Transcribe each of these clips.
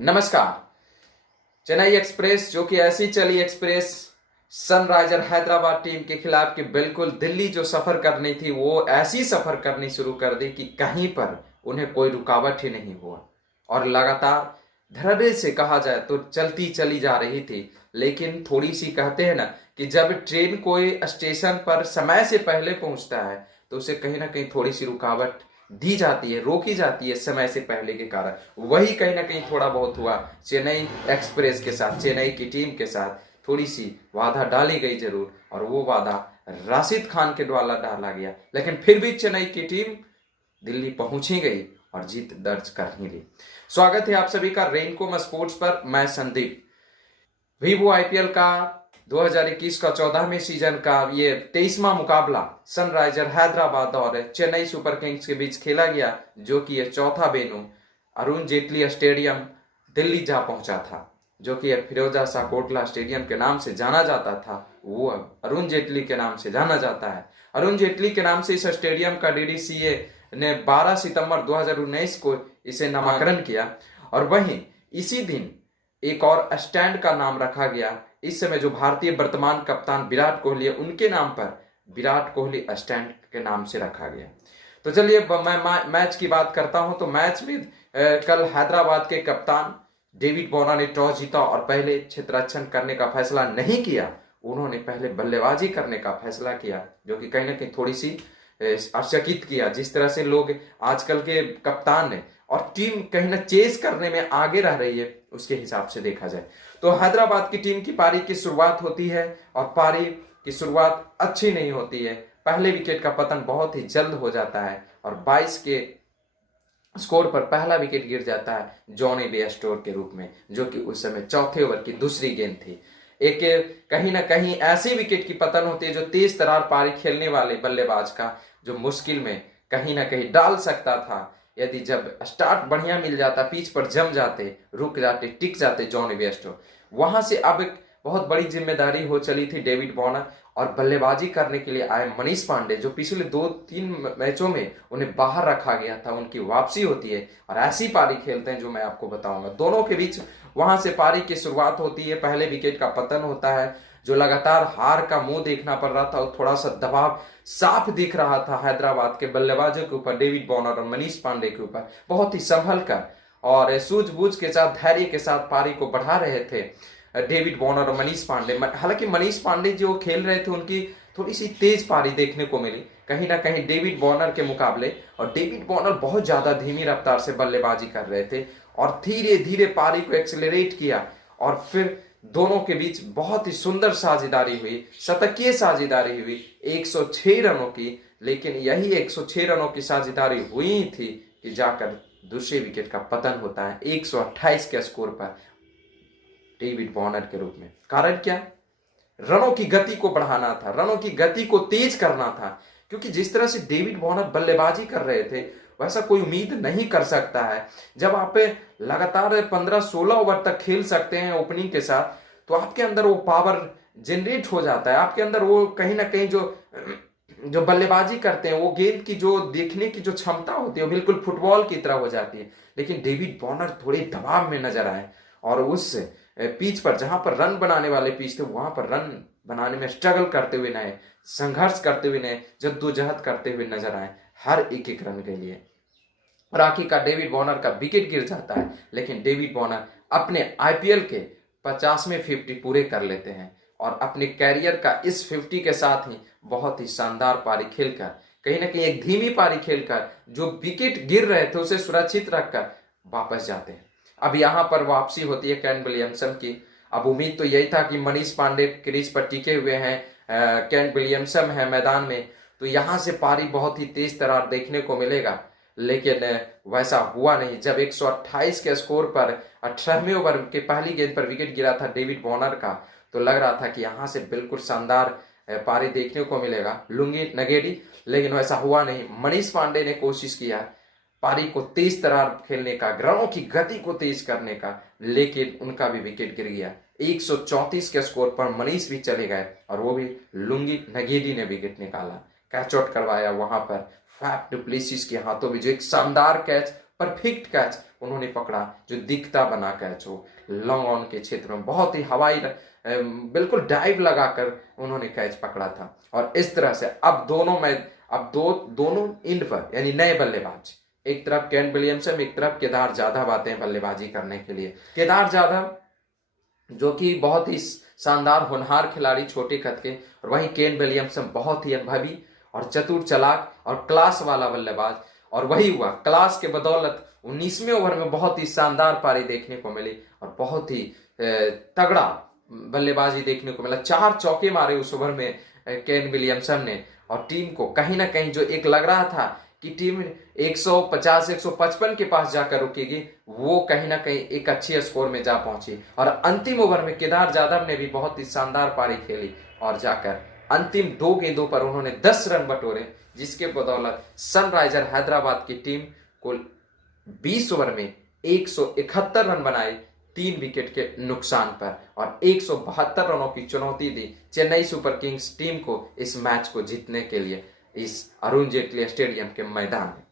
नमस्कार। चेन्नई एक्सप्रेस जो कि ऐसी चली एक्सप्रेस सनराइजर हैदराबाद टीम के खिलाफ कि बिल्कुल दिल्ली जो सफर करनी थी वो ऐसी सफर करनी शुरू कर दी कि कहीं पर उन्हें कोई रुकावट ही नहीं हुआ और लगातार धड़ल्ले से कहा जाए तो चलती चली जा रही थी। लेकिन थोड़ी सी कहते हैं ना कि जब ट्रेन कोई स्टेशन पर समय से पहले पहुंचता है तो उसे कहीं ना कहीं थोड़ी सी रुकावट दी जाती है, रोकी जाती है समय से पहले के कारण। वही कहीं ना कहीं थोड़ा बहुत हुआ चेन्नई एक्सप्रेस के साथ, चेन्नई की टीम के साथ। थोड़ी सी वादा डाली गई जरूर और वो वादा राशिद खान के द्वारा डाला गया, लेकिन फिर भी चेन्नई की टीम दिल्ली पहुंच ही गई और जीत दर्ज कर ही ली। स्वागत है आप सभी का रेनकोम स्पोर्ट्स पर। मैं संदीप। वीवो आईपीएल का 2021 का 14वें सीजन का ये 23वां मुकाबला सनराइजर हैदराबाद और चेन्नई सुपर किंग्स के बीच खेला गया, जो कि ये चौथा वेन्यू अरुण जेटली स्टेडियम दिल्ली जा पहुंचा था, जो कि फिरोजा शाह कोटला स्टेडियम के नाम से जाना जाता था। वो अब अरुण जेटली के नाम से जाना जाता है। अरुण जेटली के नाम से इस स्टेडियम का डीडीसीए ने 12 सितंबर 2019 को इसे नामकरण किया और वहीं इसी दिन एक और स्टैंड का नाम रखा गया। इस समय जो भारतीय वर्तमान कप्तान विराट कोहली है उनके नाम पर विराट कोहली स्टैंड के नाम से रखा गया। तो चलिए मैं मैच की बात करता हूं। तो मैच में कल हैदराबाद के कप्तान डेविड वॉर्नर ने टॉस जीता और पहले क्षेत्ररक्षण करने का फैसला नहीं किया। उन्होंने पहले बल्लेबाजी करने का फैसला किया, जो कि कहीं ना कहीं थोड़ी सी आश्चर्यचकित किया। जिस तरह से लोग आजकल के कप्तान ने और टीम कहीं ना चेस करने में आगे रह रही है, उसके हिसाब से देखा जाए तो हैदराबाद की टीम की पारी की शुरुआत होती है और पारी की शुरुआत अच्छी नहीं होती है। पहले विकेट का पतन बहुत ही जल्द हो जाता है और 22 के स्कोर पर पहला विकेट गिर जाता है जॉनी बेयरस्टो के रूप में, जो कि उस समय चौथे ओवर की दूसरी गेंद थी। एक कहीं ना कहीं ऐसी विकेट की पतन होती है जो तेज तरार पारी खेलने वाले बल्लेबाज का जो मुश्किल में कहीं ना कहीं डाल सकता था। यदि जब स्टार्ट बढ़िया मिल जाता, पिच पर जम जाते, रुक जाते, टिक जाते जॉनी बेयरस्टो। वहां से अब एक बहुत बड़ी जिम्मेदारी हो चली थी डेविड वॉर्नर और बल्लेबाजी करने के लिए आए मनीष पांडे, जो पिछले 2-3 मैचों में उन्हें बाहर रखा गया था। उनकी वापसी होती है और ऐसी पारी खेलते हैं जो मैं आपको बताऊंगा। दोनों के बीच वहां से पारी की शुरुआत होती है। पहले विकेट का पतन होता है, जो लगातार हार का मुंह देखना पड़ रहा था और थोड़ा सा दबाव साफ दिख रहा था हैदराबाद के बल्लेबाजों के ऊपर, डेविड वॉर्नर और मनीष पांडे के ऊपर। बहुत ही संभल कर और सूझबूझ के साथ, धैर्य के साथ पारी को बढ़ा रहे थे डेविड वॉर्नर और मनीष पांडे। हालांकि मनीष पांडे जो खेल रहे थे उनकी थोड़ी सी तेज पारी देखने को मिली कहीं ना कहीं डेविड वॉर्नर के मुकाबले, और डेविड वॉर्नर बहुत ज्यादा धीमी रफ्तार से बल्लेबाजी कर रहे थे और धीरे धीरे पारी को एक्सेलरेट किया और फिर दोनों के बीच बहुत ही सुंदर साझेदारी हुई, शतकीय साझेदारी हुई 106 रनों की। लेकिन यही 106 रनों की साझेदारी हुई थी कि जाकर दूसरे विकेट का पतन होता है 128 के स्कोर पर डेविड वॉर्नर के रूप में। कारण क्या? रनों की गति को बढ़ाना था, रनों की गति को तेज करना था, क्योंकि जिस तरह से डेविड वॉर्नर बल्लेबाजी कर रहे थे वैसा कोई उम्मीद नहीं कर सकता है। जब आप लगातार 15-16 ओवर तक खेल सकते हैं ओपनिंग के साथ, तो आपके अंदर वो पावर जनरेट हो जाता है। आपके अंदर वो कहीं ना कहीं जो बल्लेबाजी करते हैं, वो गेंद की जो देखने की जो क्षमता होती है वो बिल्कुल फुटबॉल की तरह हो जाती है। लेकिन डेविड वॉर्नर थोड़े दबाव में नजर आए और उस पिच पर, जहां पर रन बनाने वाले पिच थे, वहां पर रन बनाने में स्ट्रगल करते हुए नए, संघर्ष करते हुए नए, जद्दोजहद करते हुए नजर आए हर एक एक रन के लिए। और आखिरकार डेविड वॉर्नर का विकेट गिर जाता है, लेकिन डेविड वॉर्नर अपने आईपीएल के 50वें 50 पूरे कर लेते हैं और अपने कैरियर का इस 50 के साथ ही बहुत ही शानदार पारी खेलकर, कहीं ना कहीं एक धीमी पारी खेलकर जो विकेट गिर रहे थे उसे सुरक्षित रखकर वापस जाते हैं। अब यहां पर वापसी होती है केन विलियमसन की। अब उम्मीद तो यही था कि मनीष पांडे क्रीज पर टिके हुए हैं, केन विलियमसन है मैदान में, तो यहां से पारी बहुत ही तेज तरार देखने को मिलेगा। लेकिन वैसा हुआ नहीं। जब 128 के स्कोर पर 18वें ओवर के पहली गेंद पर विकेट गिरा था डेविड वॉर्नर का, तो लग रहा था कि यहां से बिल्कुल शानदार पारी देखने को मिलेगा लुंगी नगेड़ी, लेकिन वैसा हुआ नहीं। मनीष पांडे ने कोशिश किया पारी को तेज तरार खेलने का, रनों की गति को तेज करने का, लेकिन उनका भी विकेट गिर गया। 134 के स्कोर पर मनीष भी चले गए और वो भी लुंगी नगेड़ी ने विकेट निकाला, कैच आउट करवाया वहां पर फैफ डुप्लेसिस के हाथों में, जो एक शानदार कैच, परफेक्ट कैच उन्होंने पकड़ा जो दिखता बना कैच हो, लॉन्ग ऑन के क्षेत्र में बहुत ही हवाई बिल्कुल डाइव लगाकर उन्होंने कैच पकड़ा था। और इस तरह से अब दोनों एंड पर यानी नए बल्लेबाज, एक तरफ केन विलियमसन, एक तरफ केदार जाधव आते हैं बल्लेबाजी करने के लिए। केदार जाधव जो कि बहुत ही शानदार होनहार खिलाड़ी छोटे कद के, और वहीं केन विलियमसन बहुत ही अनुभवी और चतुर चालाक और क्लास वाला बल्लेबाज। और वही हुआ, क्लास के बदौलत 19वें ओवर में बहुत ही शानदार पारी देखने को मिली और बहुत ही तगड़ा बल्लेबाजी देखने को मिला। 4 चौके मारे उस ओवर में केन विलियमसन ने, और टीम को कहीं ना कहीं जो एक लग रहा था कि टीम 150-155 के पास जाकर रुकेगी, वो कहीं ना कहीं एक अच्छे स्कोर में जा पहुंची। और अंतिम ओवर में केदार जाधव ने भी बहुत ही शानदार पारी खेली और जाकर अंतिम 2 गेंदों पर उन्होंने 10 रन बटोरे, जिसके बदौलत सनराइजर हैदराबाद की टीम को 20 ओवर में 171 रन बनाए 3 विकेट के नुकसान पर, और 172 रनों की चुनौती दी चेन्नई सुपर किंग्स टीम को इस मैच को जीतने के लिए इस अरुण जेटली स्टेडियम के मैदान में।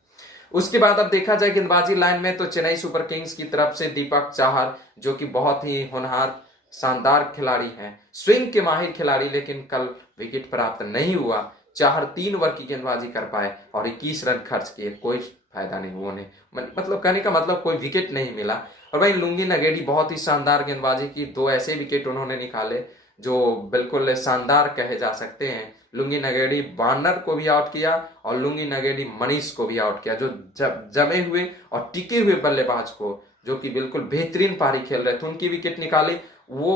उसके बाद अब देखा जाए गेंदबाजी लाइन में तो चेन्नई सुपर किंग्स की तरफ से दीपक चाहर जो कि बहुत ही होनहार शानदार खिलाड़ी हैं, स्विंग के माहिर खिलाड़ी, लेकिन कल विकेट प्राप्त नहीं हुआ। चाहर 3 ओवर की गेंदबाजी कर पाए और 21 रन खर्च किए, कोई फायदा नहीं हुआ उन्हें, मतलब कहने का मतलब कोई विकेट नहीं मिला। और वहीं लुंगी नगेड़ी बहुत ही शानदार गेंदबाजी की, 2 ऐसे विकेट उन्होंने निकाले जो बिल्कुल शानदार कहे जा सकते हैं। लुंगी नगेड़ी वार्नर को भी आउट किया और लुंगी नगेड़ी मनीष को भी आउट किया, जो जमे हुए और टिके हुए बल्लेबाज को जो कि बिल्कुल बेहतरीन पारी खेल रहे थे उनकी विकेट निकाली। वो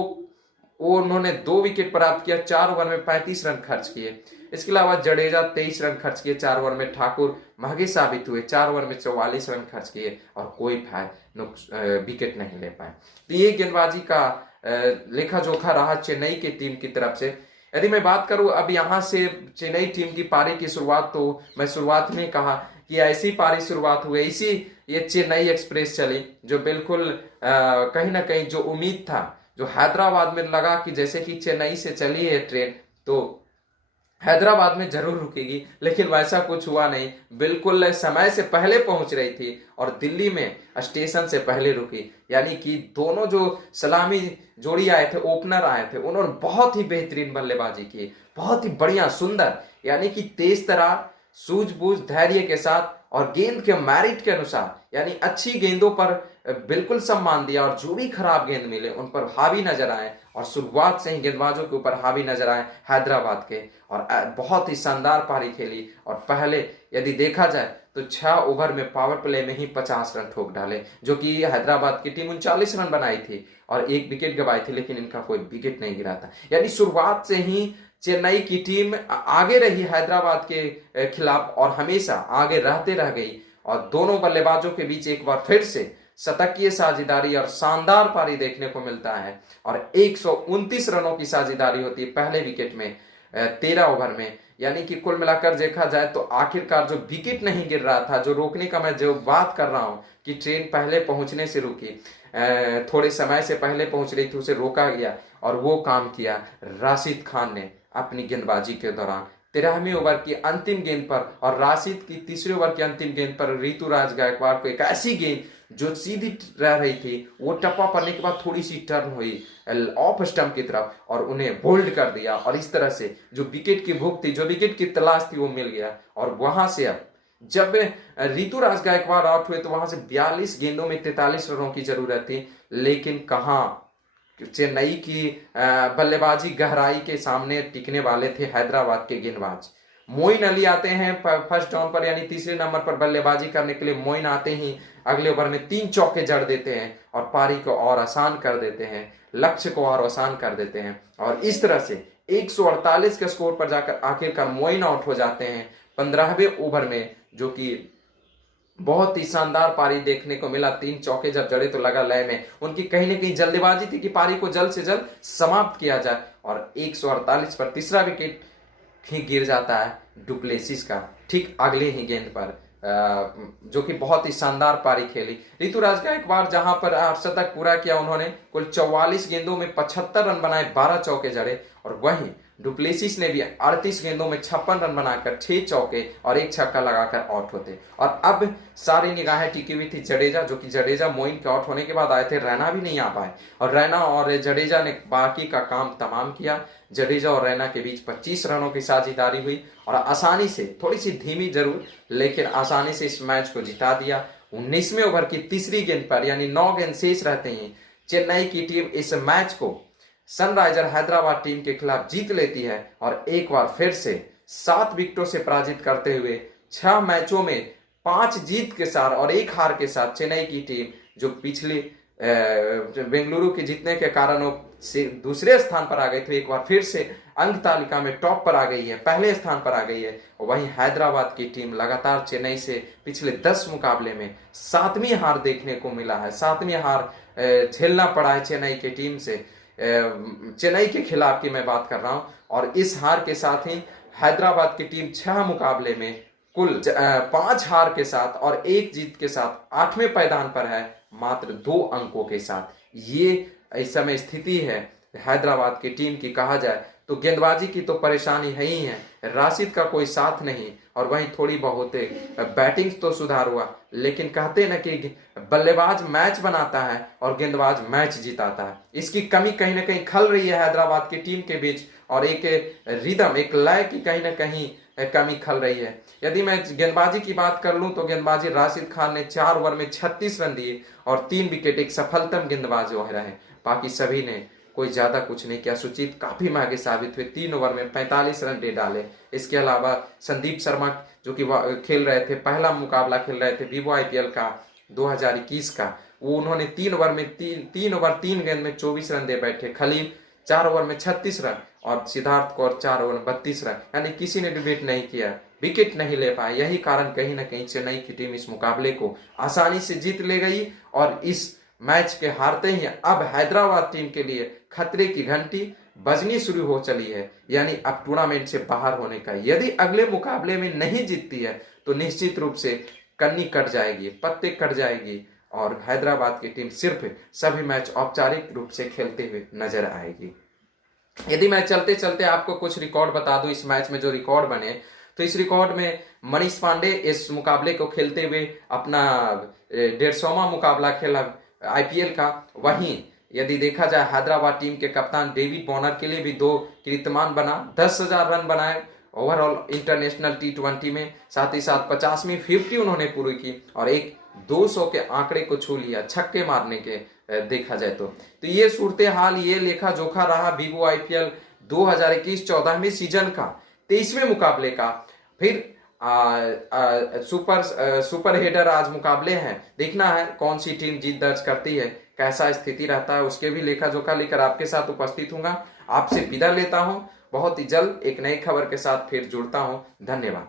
उन्होंने 2 विकेट प्राप्त किया, 4 ओवर में 35 रन खर्च किए। इसके अलावा जडेजा 23 रन खर्च किए 4 ओवर में, ठाकुर महंगे साबित हुए, 4 ओवर में 44 रन खर्च किए और कोई विकेट नहीं ले पाए। तो ये गेंदबाजी का लेखा जोखा रहा चेन्नई की टीम की तरफ से। यदि मैं बात करूं अब यहां से चेन्नई टीम की पारी की शुरुआत, तो मैं शुरुआत में कहा कि ऐसी पारी शुरुआत हुई, इसी ये चेन्नई एक्सप्रेस चली जो बिल्कुल कहीं ना कहीं जो उम्मीद था, जो हैदराबाद में लगा कि जैसे कि चेन्नई से चली है ट्रेन तो हैदराबाद में जरूर रुकेगी, लेकिन वैसा कुछ हुआ नहीं। बिल्कुल समय से पहले पहुंच रही थी और दिल्ली में स्टेशन से पहले रुकी। यानी कि दोनों जो सलामी जोड़ी आए थे, ओपनर आए थे, उन्होंने बहुत ही बेहतरीन बल्लेबाजी की, बहुत ही बढ़िया सुंदर, यानी कि तेज तरार, सूझबूझ, धैर्य के साथ और गेंद के मेरिट के अनुसार, यानी अच्छी गेंदों पर बिल्कुल सम्मान दिया और जो भी खराब गेंद मिले उन पर हावी नजर आए और शुरुआत से ही गेंदबाजों के ऊपर हावी नजर आए हैदराबाद के, और बहुत ही शानदार पारी खेली। और पहले यदि देखा जाए तो 6 ओवर में पावर प्ले में ही 50 रन ठोक डाले, जो कि हैदराबाद की टीम 39 रन बनाई थी और 1 विकेट गंवाई थी, लेकिन इनका कोई विकेट नहीं गिरा था। यानी शुरुआत से ही चेन्नई की टीम आगे रही हैदराबाद के खिलाफ और हमेशा आगे रहते रह गई, और दोनों बल्लेबाजों के बीच एक बार फिर से शतकीय साझेदारी और शानदार पारी देखने को मिलता है। और 129 रनों की साझेदारी होती है पहले विकेट में 13 ओवर में। यानी कि कुल मिलाकर देखा जाए तो आखिरकार जो विकेट नहीं गिर रहा था, जो रोकने का मैं जो बात कर रहा हूं कि ट्रेन पहले पहुंचने से रुकी, थोड़े समय से पहले पहुंच रही थी, उसे रोका गया और वो काम किया राशिद खान ने अपनी गेंदबाजी के दौरान। 13वें ओवर की अंतिम गेंद पर और राशिद की 3रे ओवर की अंतिम गेंद पर ऋतुराज गायकवाड़ को एक ऐसी गेंद जो सीधी रह रही थी, वो टप्पा पड़ने के बाद थोड़ी सी टर्न हुई ऑफ स्टंप की तरफ और उन्हें बोल्ड कर दिया, और इस तरह से जो विकेट की भूख थी, जो विकेट की तलाश थी, वो मिल गया। और वहां से अब जब ऋतुराज गायकवाड़ आउट हुए तो वहां से 42 गेंदों में 43 रनों की जरूरत थी, लेकिन कहां चेन्नई की बल्लेबाजी गहराई के सामने टिकने वाले थे हैदराबाद के गेंदबाज। मोइन अली आते हैं फर्स्ट डाउन पर, यानी 3रे नंबर पर बल्लेबाजी करने के लिए। मोइन आते ही अगले ओवर में 3 चौके जड़ देते हैं और पारी को और आसान कर देते हैं, लक्ष्य को और आसान कर देते हैं, और इस तरह से 148 के स्कोर पर जाकर आखिरकार मोइन आउट हो जाते हैं 15वें ओवर में, जो कि बहुत ही शानदार पारी देखने को मिला। 3 चौके जब जड़े तो लगा लय में उनकी कहीं ना कहीं जल्दबाजी थी कि पारी को जल्द से जल्द समाप्त किया जाए, और 148 पर 3रा विकेट ही गिर जाता है डुप्लेसिस का ठीक अगले ही गेंद पर, जो कि बहुत ही शानदार पारी खेली। ऋतुराज गायकवाड़ जहां पर 8 शतक पूरा किया, उन्होंने कुल 44 गेंदों में 75 रन बनाए, 12 चौके जड़े, और वहीं डुप्लेसिस ने भी 38 गेंदों में 56 रन बनाकर 6 चौके और 1 छक्का लगाकर आउट होते। और अब सारी निगाहें टिकी हुई थी जडेजा, जो कि जडेजा मोइन के आउट होने के बाद आए थे, रैना भी नहीं आ पाए और रैना और जडेजा ने बाकी का काम तमाम किया। जडेजा और रैना के बीच 25 रनों की साझेदारी हुई और आसानी से, थोड़ी सी धीमी जरूर लेकिन आसानी से इस मैच को जिता दिया। 19वें ओवर की तीसरी गेंद पर यानी 9 गेंद शेष रहते ही चेन्नई की टीम इस मैच को सनराइजर हैदराबाद टीम के खिलाफ जीत लेती है और एक बार फिर से 7 विकेटों से पराजित करते हुए 6 मैचों में 5 जीत के साथ और 1 हार के साथ चेन्नई की टीम, जो पिछली बेंगलुरु के जीतने के कारण वो दूसरे स्थान पर आ गई थी, एक बार फिर से अंक तालिका में टॉप पर आ गई है, पहले स्थान पर आ गई है। वहीं हैदराबाद की टीम लगातार चेन्नई से पिछले 10 मुकाबले में 7वीं हार देखने को मिला है, 7वीं हार झेलना पड़ा है चेन्नई की टीम से, चेन्नई के खिलाफ की मैं बात कर रहा हूं। और इस हार के साथ ही हैदराबाद की टीम 6 मुकाबले में कुल 5 हार के साथ और 1 जीत के साथ 8वें पायदान पर है, मात्र 2 अंकों के साथ। ये इस समय स्थिति है हैदराबाद की टीम की। कहा जाए तो गेंदबाजी की तो परेशानी है ही है, राशिद का कोई साथ नहीं और वहीं थोड़ी बहुत बैटिंग तो सुधार हुआ, लेकिन कहते ना कि बल्लेबाज मैच बनाता है और गेंदबाज मैच जिताता है। इसकी कमी कहीं ना कहीं खल रही है हैदराबाद की टीम के बीच और एक रिदम, एक लय की कहीं ना कहीं कमी खल रही है। यदि मैं गेंदबाजी की बात कर लूं तो गेंदबाजी राशिद खान ने 4 ओवर में 36 रन दिए और 3 विकेट, एक सफलतम गेंदबाज वो रहे। बाकी सभी ने कोई ज्यादा कुछ नहीं किया। सुचित काफी महंगे साबित हुए, 3 ओवर में 45 रन दे डाले। इसके अलावा संदीप शर्मा जो कि खेल रहे थे, पहला मुकाबला खेल रहे थे विवो IPL का 2021 का, वो उन्होंने 3 ओवर में 3 गेंद में 24 रन दे बैठे। खलील 4 ओवर में 36 रन और सिद्धार्थ कौर 4 ओवर में 32 रन, यानी किसी ने डिबेट नहीं किया, विकेट नहीं ले पाए। यही कारण कहीं ना कहीं चेन्नई की टीम इस मुकाबले को आसानी से जीत ले गई और इस मैच के हारते ही अब हैदराबाद टीम के लिए खतरे की घंटी बजनी शुरू हो चली है, यानी अब टूर्नामेंट से बाहर होने का। यदि अगले मुकाबले में नहीं जीतती है तो निश्चित रूप से कन्नी कट जाएगी, पत्ते कट जाएगी और हैदराबाद की टीम सिर्फ सभी मैच औपचारिक रूप से खेलते हुए नजर आएगी। यदि मैं चलते चलते आपको कुछ रिकॉर्ड बता दूं इस मैच में जो रिकॉर्ड बने, तो इस रिकॉर्ड में मनीष पांडे इस मुकाबले को खेलते हुए अपना 150वां मुकाबला खेला IPL का। वहीं यदि देखा जाए हैदराबाद टीम के कप्तान डेविड वार्नर के लिए भी 2 कीर्तिमान बना, 10,000 रन बनाए ओवरऑल इंटरनेशनल T20 में, साथ ही साथ 50वीं 50 उन्होंने पूरी की और एक 200 के आंकड़े को छू लिया छक्के मारने के देखा जाए तो ये सूरत हाल, ये लेखा जोखा रहा विवो IPL 2021-14वें सीजन का 23वें मुकाबले का। फिर सुपर हेडर आज मुकाबले हैं, देखना है कौन सी टीम जीत दर्ज करती है, कैसा स्थिति रहता है, उसके भी लेखा जोखा लेकर आपके साथ उपस्थित हूंगा। आपसे विदा लेता हूं, बहुत ही जल्द एक नई खबर के साथ फिर जुड़ता हूं। धन्यवाद।